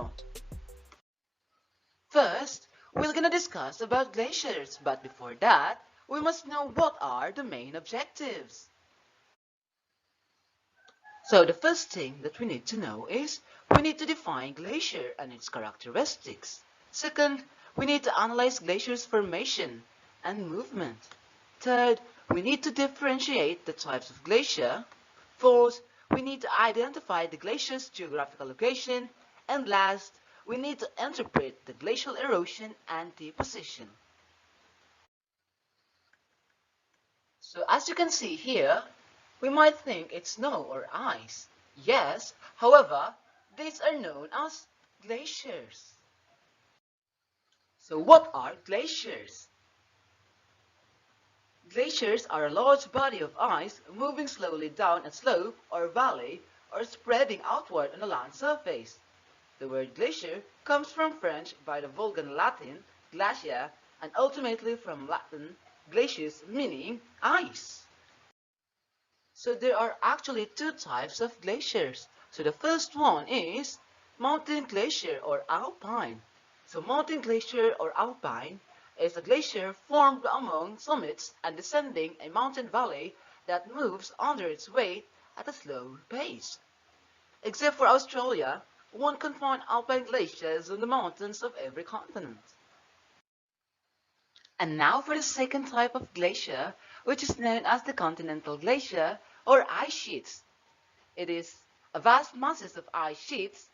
Solatorio. First, we're gonna discuss about glaciers, but before that, we must know what are the main objectives. So the first thing that we need to know is we need to define glacier and its characteristics. Second, we need to analyze glaciers' formation and movement. Third, we need to differentiate the types of glacier. Fourth, we need to identify the glacier's geographical location. And last, we need to interpret the glacial erosion and deposition. So as you can see here, we might think it's snow or ice. Yes, however, these are known as glaciers. So what are glaciers? Glaciers are a large body of ice moving slowly down a slope or valley or spreading outward on a land surface. The word glacier comes from French by the Vulgan Latin glacia and ultimately from Latin glacius, meaning ice. So there are actually two types of glaciers. So the first one is mountain glacier or alpine. So mountain glacier or alpine is a glacier formed among summits and descending a mountain valley that moves under its weight at a slow pace. Except for Australia, one can find alpine glaciers on the mountains of every continent. And now for the second type of glacier, which is known as the continental glacier or ice sheets. It is a vast masses of ice sheets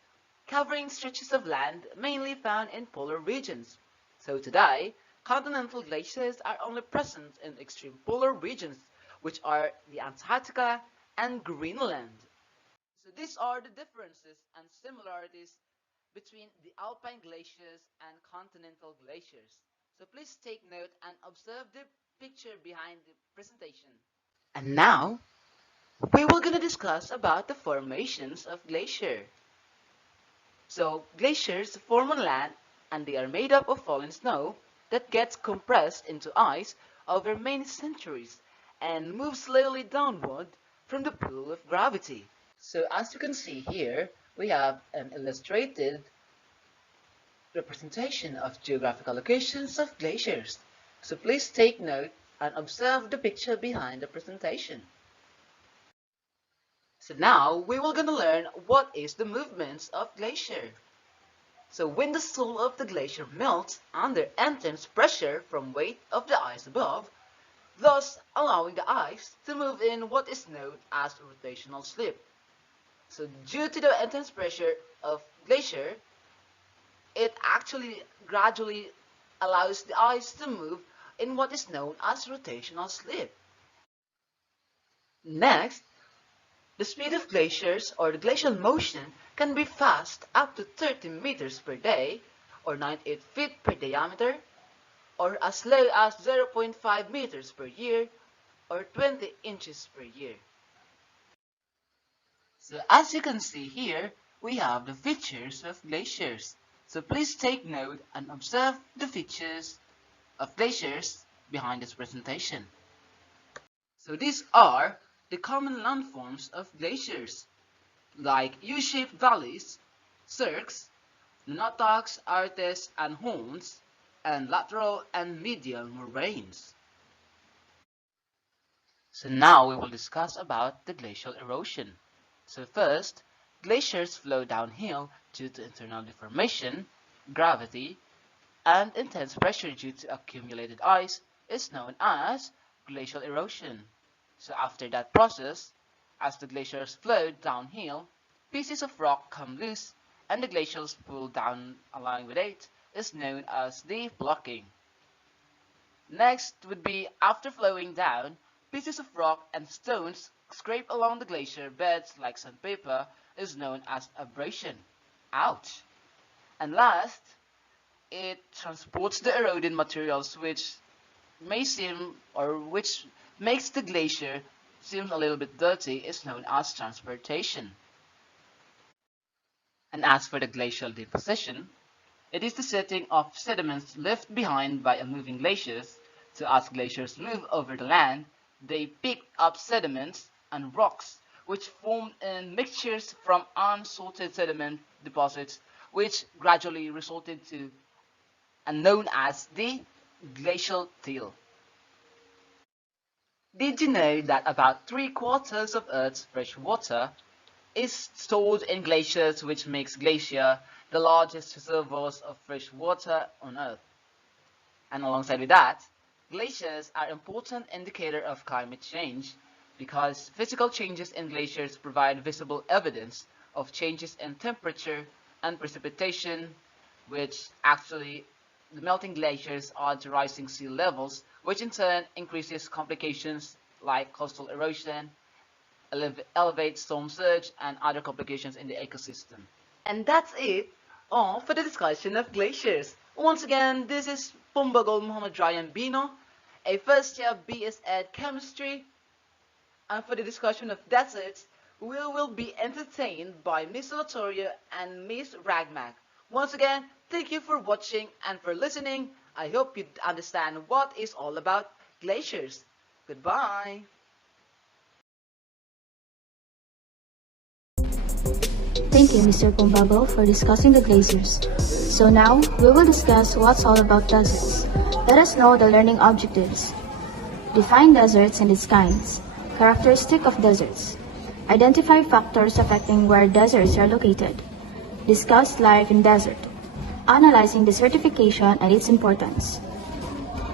covering stretches of land mainly found in polar regions. So today, continental glaciers are only present in extreme polar regions, which are the Antarctica and Greenland. So these are the differences and similarities between the alpine glaciers and continental glaciers. So please take note and observe the picture behind the presentation. And now, we will gonna discuss about the formations of glacier. So glaciers form on land and they are made up of fallen snow that gets compressed into ice over many centuries and moves slowly downward from the pull of gravity. So as you can see here, we have an illustrated representation of geographical locations of glaciers. So please take note and observe the picture behind the presentation. So now we will gonna learn what is the movements of glacier. So when the soul of the glacier melts under intense pressure from weight of the ice above, thus allowing the ice to move in what is known as rotational slip. So due to the intense pressure of glacier, it actually gradually allows the ice to move in what is known as rotational slip. Next, the speed of glaciers or the glacial motion can be fast up to 30 meters per day or 98 feet per diameter or as low as 0.5 meters per year or 20 inches per year. So as you can see here, we have the features of glaciers. So please take note and observe the features of glaciers behind this presentation. So these are the common landforms of glaciers, like U-shaped valleys, cirques, nunatak, artes, and horns, and lateral and medial moraines. So now we will discuss about the glacial erosion. So first, glaciers flow downhill due to internal deformation, gravity, and intense pressure due to accumulated ice is known as glacial erosion. So after that process, as the glaciers flow downhill, pieces of rock come loose and the glaciers pull down along with it is known as the blocking. Next would be after flowing down, pieces of rock and stones scrape along the glacier beds like sandpaper is known as abrasion. Ouch! And last, it transports the eroded materials which may seem or which makes the glacier seem a little bit dirty is known as transportation. And as for the glacial deposition, it is the setting of sediments left behind by a moving glaciers. So as glaciers move over the land, they pick up sediments and rocks which form in mixtures from unsalted sediment deposits which gradually resulted to and known as the glacial till. Did you know that about 3/4 of Earth's fresh water is stored in glaciers, which makes glacier the largest reservoirs of fresh water on Earth? And alongside with that, glaciers are an important indicator of climate change because physical changes in glaciers provide visible evidence of changes in temperature and precipitation, which actually the melting glaciers add to rising sea levels, which in turn increases complications like coastal erosion, elevates storm surge, and other complications in the ecosystem. And that's it all for the discussion of glaciers. Once again, this is Pumbagul Mohammad Ryyan Bino, a first year BSEd-Chemistry, and for the discussion of deserts, we will be entertained by Miss Solatorio and Miss Ragmac. Once again, thank you for watching and for listening. I hope you understand what it's all about glaciers. Goodbye. Thank you, Mr. Pumbagul, for discussing the glaciers. So now, we will discuss what's all about deserts. Let us know the learning objectives. Define deserts and its kinds. Characteristic of deserts. Identify factors affecting where deserts are located. Discuss life in desert. Analyzing desertification and its importance.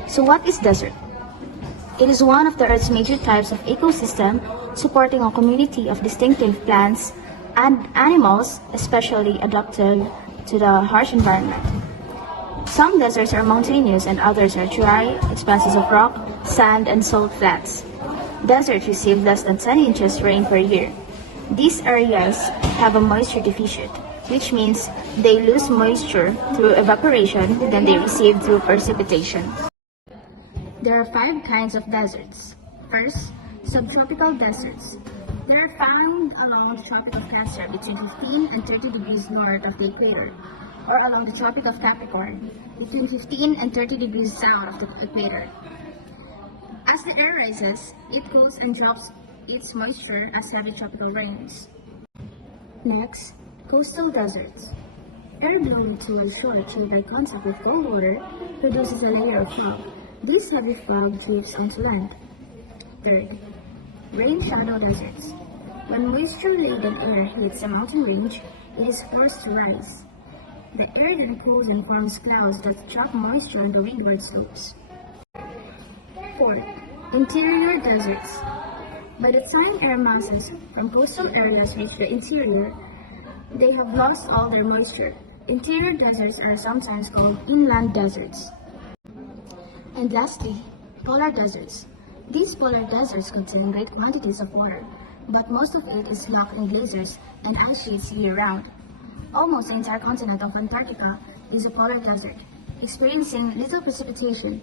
So what is desert? It is one of the Earth's major types of ecosystem, supporting a community of distinctive plants and animals, especially adapted to the harsh environment. Some deserts are mountainous and others are dry expanses of rock, sand, and salt flats. Deserts receive less than 10 inches rain per year. These areas have a moisture deficit, which means they lose moisture through evaporation than they receive through precipitation. There are 5 kinds of deserts. First, subtropical deserts. They are found along the Tropic of Cancer between 15 and 30 degrees north of the equator, or along the Tropic of Capricorn between 15 and 30 degrees south of the equator. As the air rises, it cools and drops its moisture as heavy tropical rains. Next, coastal deserts. Air blowing towards shore chilled by contact with cold water produces a layer of fog. This heavy fog drifts onto land. Third, rain shadow deserts. When moisture-laden air hits a mountain range, it is forced to rise. The air then cools and forms clouds that trap moisture on the windward slopes. Fourth, interior deserts. By the time air masses from coastal areas reach the interior, they have lost all their moisture. Interior deserts are sometimes called inland deserts. And lastly, polar deserts. These polar deserts contain great quantities of water, but most of it is locked in glaciers and ice sheets year-round. Almost the entire continent of Antarctica is a polar desert, experiencing little precipitation.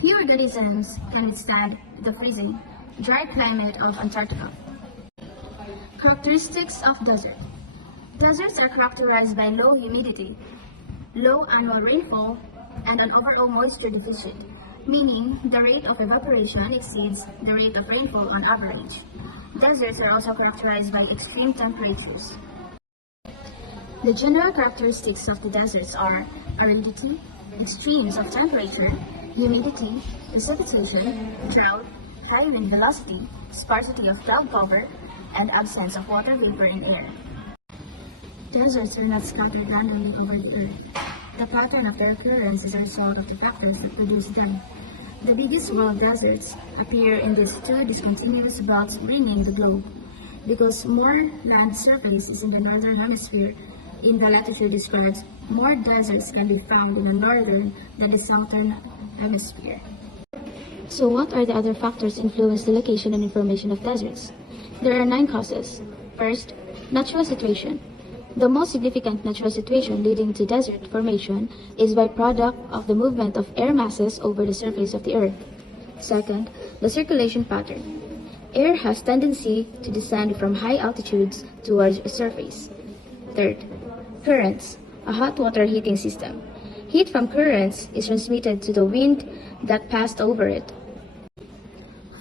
Few organisms can withstand the freezing, dry climate of Antarctica. Characteristics of desert. Deserts are characterized by low humidity, low annual rainfall, and an overall moisture deficit, meaning the rate of evaporation exceeds the rate of rainfall on average. Deserts are also characterized by extreme temperatures. The general characteristics of the deserts are aridity, extremes of temperature, humidity, precipitation, drought, high wind velocity, sparsity of cloud cover, and absence of water vapor in air. Deserts are not scattered randomly over the earth. The pattern of their occurrence is a result of the factors that produce them. The biggest world deserts appear in these 2 discontinuous belts rimming the globe. Because more land surface is in the northern hemisphere, in the latitude described, more deserts can be found in the northern than the southern hemisphere. So what are the other factors influence the location and information of deserts? There are 9 causes. First, natural situation. The most significant natural situation leading to desert formation is byproduct of the movement of air masses over the surface of the earth. Second, the circulation pattern. Air has tendency to descend from high altitudes towards the surface. Third, currents, a hot water heating system. Heat from currents is transmitted to the wind that passed over it.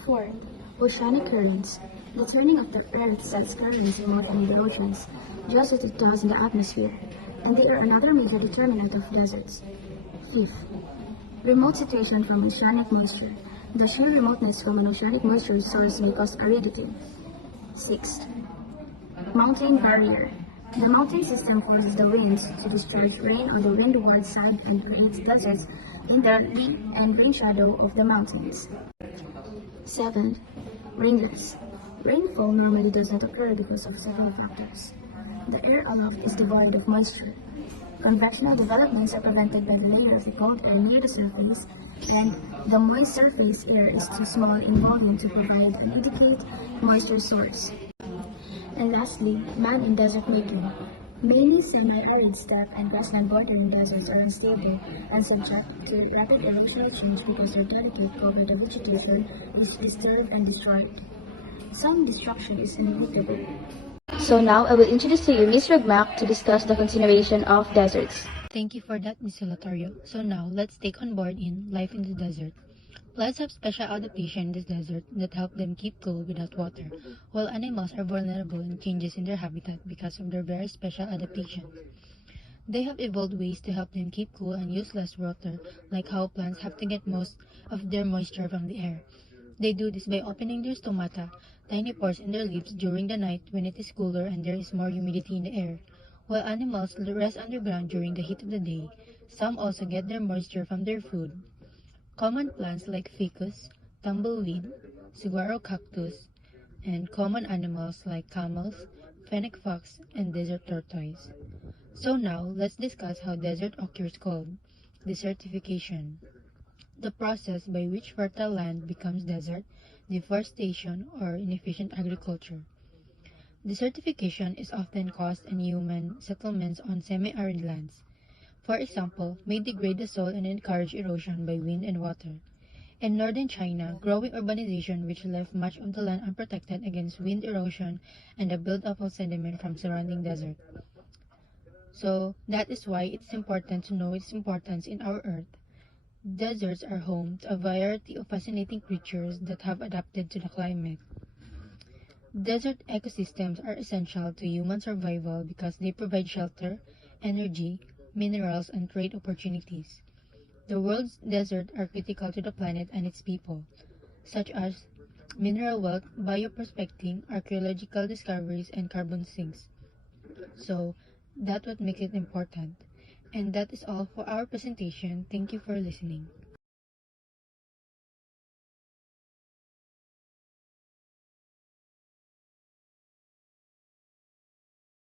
Fourth, oceanic currents. The turning of the earth sets currents in motion in the oceans, just as it does in the atmosphere. and they are another major determinant of deserts. Fifth, remote situation from oceanic moisture. The sheer remoteness from an oceanic moisture source may cause aridity. Sixth, mountain barrier. The mountain system forces the winds to discharge rain on the windward side and creates deserts in the lee and rain shadow of the mountains. 7. Rainless. Rainfall normally does not occur because of several factors. The air aloft is devoid of moisture. Convectional developments are prevented by the layer of the cold air near the surface, and the moist surface air is too small in volume to provide an adequate moisture source. And lastly, man in desert making. Many semi-arid steppe and grassland bordering deserts are unstable and subject to rapid erosional change because their delicate covered vegetation is disturbed and destroyed. Some destruction is inevitable. So now I will introduce to you Ms. Ragmac to discuss the continuation of deserts. Thank you for that, Ms. Solatorio. So now, let's take on board in life in the desert. Plants have special adaptation in this desert that help them keep cool without water, while animals are vulnerable to changes in their habitat because of their very special adaptation. They have evolved ways to help them keep cool and use less water, like how plants have to get most of their moisture from the air. They do this by opening their stomata, tiny pores in their leaves during the night when it is cooler and there is more humidity in the air. While animals rest underground during the heat of the day, some also get their moisture from their food. Common plants like ficus, tumbleweed, saguaro cactus, and common animals like camels, fennec fox, and desert tortoise. So now, let's discuss how desert occurs called desertification. The process by which fertile land becomes desert, deforestation, or inefficient agriculture. Desertification is often caused in human settlements on semi-arid lands. For example, may degrade the soil and encourage erosion by wind and water. In northern China, growing urbanization which left much of the land unprotected against wind erosion and the buildup of sediment from surrounding desert. So, that is why it's important to know its importance in our Earth. Deserts are home to a variety of fascinating creatures that have adapted to the climate. Desert ecosystems are essential to human survival because they provide shelter, energy, minerals, and trade opportunities. The world's deserts are critical to the planet and its people, such as mineral wealth, bioprospecting, archaeological discoveries, and carbon sinks. So, that's what makes it important. And that is all for our presentation. Thank you for listening.